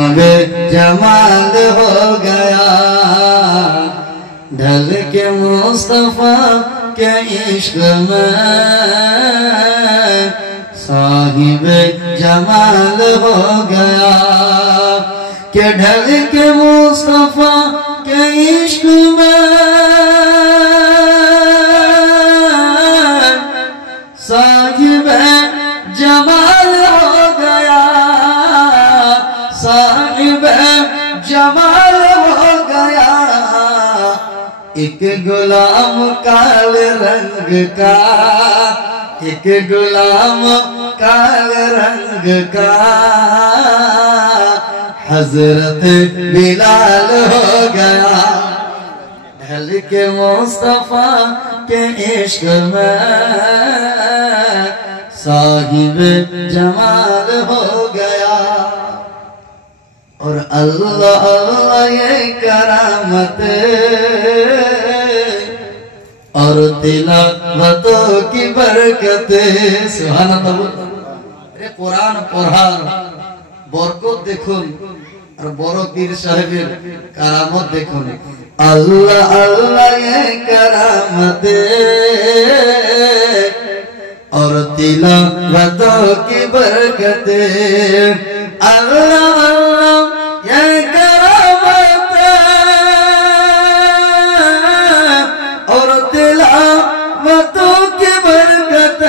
जमाल हो गया ढल के मुस्तफा के इश्क में साहिब जमाल हो गया के ढल के मुस्तफा के इश्क में साहिब जमाल हो गया साहिब जमाल हो गया एक गुलाम काले रंग का एक गुलाम काले रंग का हजरत बिलाल हो गया ढल के मुस्तफा के इश्क में साहिब जमाल हो गया। और अल्लाह अल्लाह ये करामत और तिलावतों की बरकत सुभान अल्लाह। अरे कुरान पढ़ार बरकत देखुन और बड़ पीर साहेबेर करामत देखुन। अल्लाह अल्लाह ये करामत और तिलावतों की बरकत अल्लाह अल्लाह ये करामत और तिलावतों की बरकत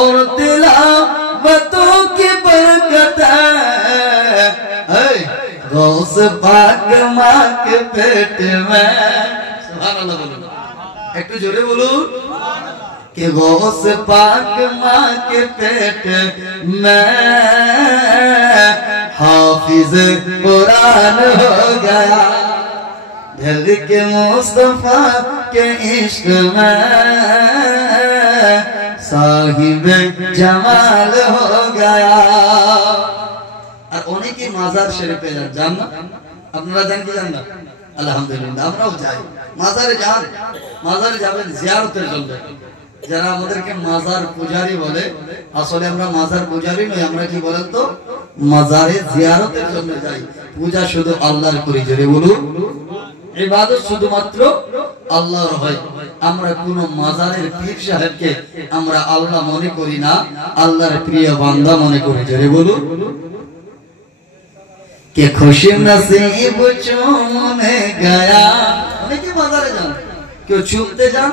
और तिलावतों की बरकत गौस पाक माँ के पेट में सुभान अल्लाह बोलो एक तो जोरे बोलो कि गौस पाक माँ के पेट में हाफिज कुरान हो गया ढल के मुस्तफा के इश्क में साहिब जमाल हो गया। और उन्हीं की माजार शरीफे जान ना अपना जान की जान ना अल्हम्दुलिल्लाह আমরাও যাই মাজারে যান মাজারে যাবেন জিয়ারতের জন্য যারা আমাদেরকে মাজার পূজারী বলে আসলে আমরা মাজার পূজারী নই আমরা কি বলেন তো মাজারে জিয়ারতের জন্য যাই পূজা শুধু আল্লাহর করি জোরে বলুন ইবাদত শুধুমাত্র আল্লাহর হয় আমরা কোন মাজারের পীর সাহেবকে আমরা আল্লাহ মনে করি না আল্লাহর প্রিয় বান্দা মনে করি জোরে বলুন के खुशी नसीब चूमने गया অনেকে মাজারে যান কেউ চুমতে যান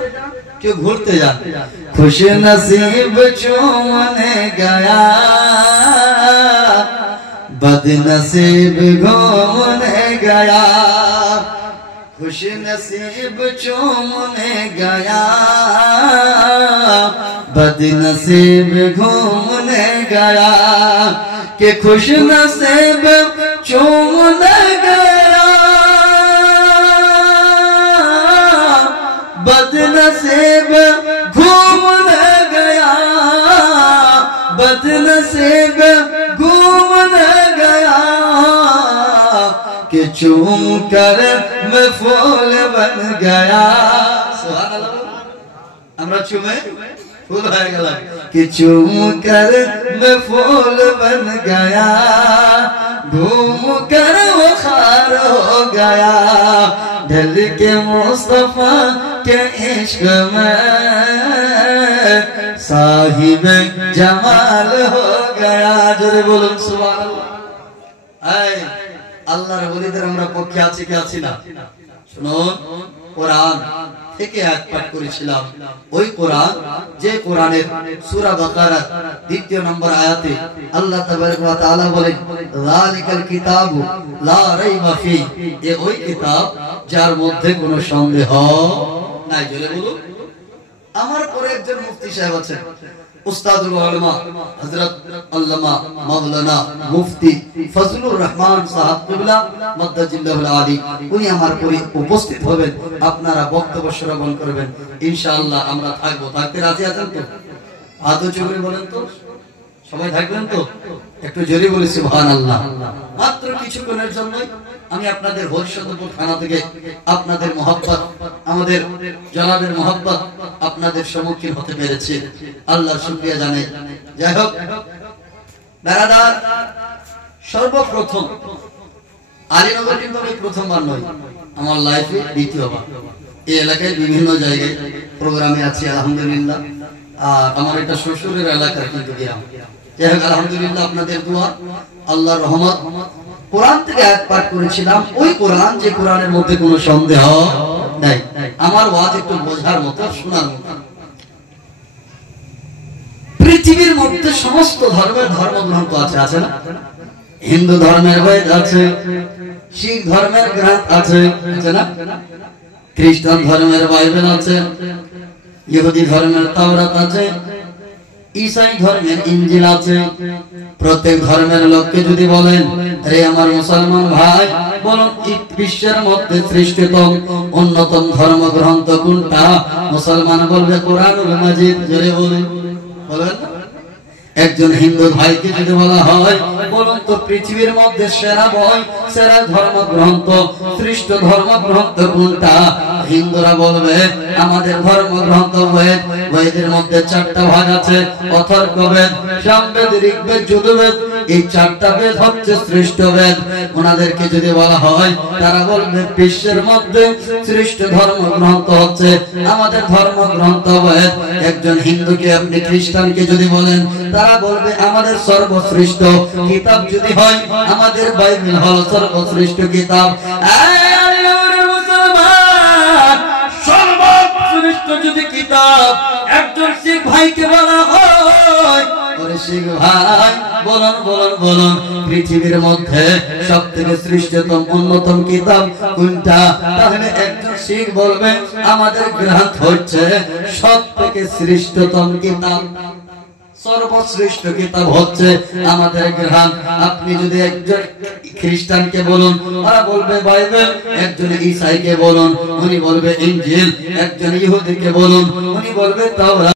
क्यों घूरते जा खुश नसीब चूमने गया बदनसीब घूमने गया खुश नसीब चूमने गया बदनसीब घूमने गया कि खुश नसीब चूमने गया बदनसीब घूमने गया बदनसीब घूमने गया कि चूम कर मैं फूल बन गया सुभान अल्लाह हमरा चूमे फूल हो गया कि चूम कर मैं फूल बन गया घूम कर वो खार हो गया ढल के मुस्तफा के इश्क में साहिब जमाल हो गया जोरे बोलुन सुभान अल्लाह। आय আল্লাহর ওলিদের আমরা পক্ষে আছি কি আছি না শুনুন কোরআন থেকে আয়াত পাঠ করেছিলাম ওই কোরআন যে কোরআনের সূরা বাকারা দ্বিতীয় নম্বর আয়াতে আল্লাহ তাবারক ওয়া তাআলা বলেন যালিকাল কিতাবু লা রাইবা ফি এই ওই কিতাব যার মধ্যে কোনো সন্দেহ নাই জোরে বলুন। আমার পরে একজন মুফতি সাহেব আছেন উস্তাদুল উলামা হযরত আল্লামা মাওলানা মুফতি ফজলুর রহমান সাহেব কিবলা মাদ্দাজিল্লাহুল আলী উনি আমার পরে উপস্থিত হবেন আপনারা বক্তব্য শ্রবণ করবেন ইনশাআল্লাহ আমরা থাকবো থাকতে রাজি আছেন তো হাত উঁচু করে বলেন তো সবাই থাকবেন তো একটু জোরে বলি সুবহানাল্লাহ। মাত্র কিছুক্ষণের জন্য আমি আপনাদের হরিশচন্দ্রপুর থানা থেকে আপনাদের মহব্বত আমাদের জনাবের মহব্বত আপনাদের সম্মুখীন হতে পেরেছি আল্লাহর শুকরিয়া জানাই। যাই হোক বেরাদার সর্বপ্রথম আলীনগর কিন্তু আমি প্রথমবার নয়, আমার লাইফে দ্বিতীয়বার। এই এলাকায় বিভিন্ন জায়গায় প্রোগ্রামে আছি আলহামদুলিল্লাহ। আর আমার একটা শ্বশুরের এলাকার কিন্তু গ্রাম। যাই হোক আলহামদুলিল্লাহ, আপনাদের দোয়া, আল্লাহর রহমত। কোরআন থেকে আয়াত পাঠ করেছিলাম, ওই কোরআন যে কোরআনের মধ্যে কোনো সন্দেহ নাই। আমার ওয়াজ একটু বোঝার মতো, শোনার মতো। পৃথিবীর মধ্যে সমস্ত ধর্মের ধর্মগ্রন্থ আছে, আছে না? হিন্দু ধর্মের বেদ আছে, শিখ ধর্মের গ্রন্থ আছে, আছে না? খ্রিস্টান ধর্মের বাইবেল আছে, ইহুদি ধর্মের তাওরাত আছে, ঈসাই ধর্মের ইনজিল আছে। প্রত্যেক ধর্মের লোককে যদি বলেন, আরে আমার মুসলমান ভাই, বলুন বিশ্বের মধ্যে শ্রেষ্ঠতম অন্যতম ধর্মগ্রন্থ কোনটা? মুসলমান বলবে কোরআনুল মাজিদ। জোরে বলুন, বলেন। একজন হিন্দু ভাইকে যদি বলা হয়, বলুন তো পৃথিবীর মধ্যে সেরা বই, সেরা ধর্মগ্রন্থ, শ্রেষ্ঠ ধর্মগ্রন্থ কোনটা? হিন্দুরা বলবে আমাদের ধর্মগ্রন্থ বেদ। বেদের মধ্যে 4টা ভাগ আছে, অথর্ব বেদ, সামবেদ, ঋগ্বেদ, যজুর্বেদ। এই 4টা বেদ হচ্ছে শ্রেষ্ঠ বেদ। ওনাদেরকে যদি বলা হয়, তারা বলবে বিশ্বের মধ্যে শ্রেষ্ঠ ধর্মগ্রন্থ হচ্ছে আমাদের ধর্মগ্রন্থ বেদ। একজন হিন্দুকে আপনি খ্রিস্টানকে যদি বলেন, তারা বলবে আমাদের সর্বশ্রেষ্ঠ কিতাব যদি হয়, আমাদের বাইবেল হলো সর্বশ্রেষ্ঠ কিতাব। সর্বশ্রেষ্ঠ যদি কিতাব একজন শিখ ভাইকে বলা হয়, ওরে শিখ ভাই, বলুন বলুন বলুন পৃথিবীর মধ্যে সবথেকে শ্রেষ্ঠতম অন্যতম কিতাব কোনটা? তাহলে একজন শিখ বলবে আমাদের গ্রন্থ হচ্ছে সবথেকে শ্রেষ্ঠতম কিতাব, সর্বশ্রেষ্ঠ কিতাব হচ্ছে আমাদের গ্রন্থ। আপনি যদি একজন খ্রিস্টানকে বলুন, ওরা বলবে বাইবেল। একজন ঈসাইকে বলুন, উনি বলবে ইনজিল। একজন ইহুদিকে বলুন, উনি বলবে তাওরাত।